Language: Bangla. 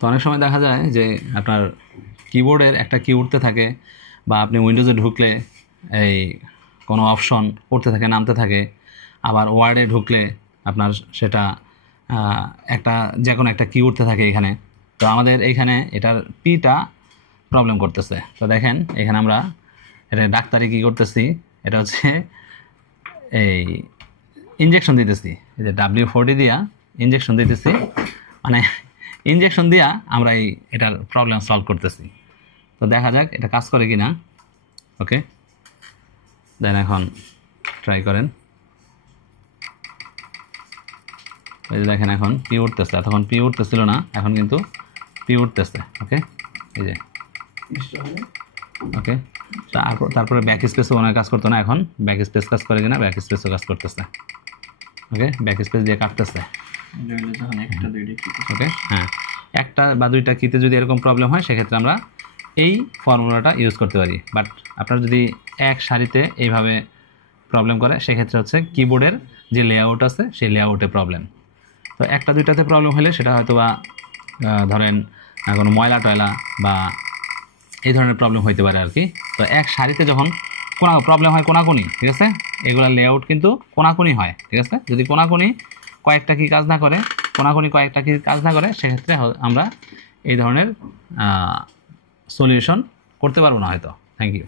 তো অনেক সময় দেখা যায় যে আপনার কিবোর্ডের একটা কি উঠতে থাকে, বা আপনি উইন্ডোজে ঢুকলে এই কোনো অপশন উঠতে থাকে নামতে থাকে, আবার ওয়ার্ডে ঢুকলে আপনার সেটা একটা যে কোনো একটা কি উঠতে থাকে এখানে। তো আমাদের এইখানে এটার পিটা প্রবলেম করতেছে। তো দেখেন এখানে আমরা এটা ডাক্তারি কী করতেছি, এটা হচ্ছে এই ইনজেকশন দিতেছি, এই যে W40 দিয়া ইনজেকশন দিতেছি, মানে ইনজেকশন দিয়া আমরা এটার প্রবলেম সলভ করতেছি। তো দেখা যাক এটা কাজ করে কি না। ওকে, দেন এখন ট্রাই করেন। এই যে দেখেন এখন পি উঠতেছে, এতক্ষণ পি উঠতেছিল না, এখন কিন্তু পি উঠতেছে। ওকে, এই যে ওকে, তারপরে ব্যাক স্পেসও অনেক কাজ করতো না, এখন ব্যাক স্পেস কাজ করে কিনা, ব্যাক স্পেসও কাজ করতেছে। ওকে, ব্যাক স্পেস দিয়ে কাটতেছে। ওকে, হ্যাঁ, একটা বা দুইটা কিতে যদি এরকম প্রবলেম হয় সেক্ষেত্রে আমরা এই ফর্মুলাটা ইউজ করতে পারি। বাট আপনার যদি এক সারিতে এইভাবে প্রবলেম করে সেক্ষেত্রে হচ্ছে কিবোর্ডের যে লেআউট আছে সেই লেআউটে প্রবলেম। তো একটা দুইটাতে প্রবলেম হলে সেটা হয়তো বা ধরেন কোনো ময়লা টয়লা বা এই ধরনের প্রবলেম হইতে পারে আর কি। তো এক সারিতে যখন প্রবলেম হয় কোনাকুনি, ঠিক আছে, এগুলো লেআউট কিন্তু কোনাকুনি হয়, ঠিক আছে। যদি কোনাকুনি কয়েকটা কি কাজ না করে, কোনাকুনি কয়েকটা কি কাজ না করে, সেক্ষেত্রে আমরা এই ধরনের সলিউশন করতে পারবো না হয়তো। Thank you.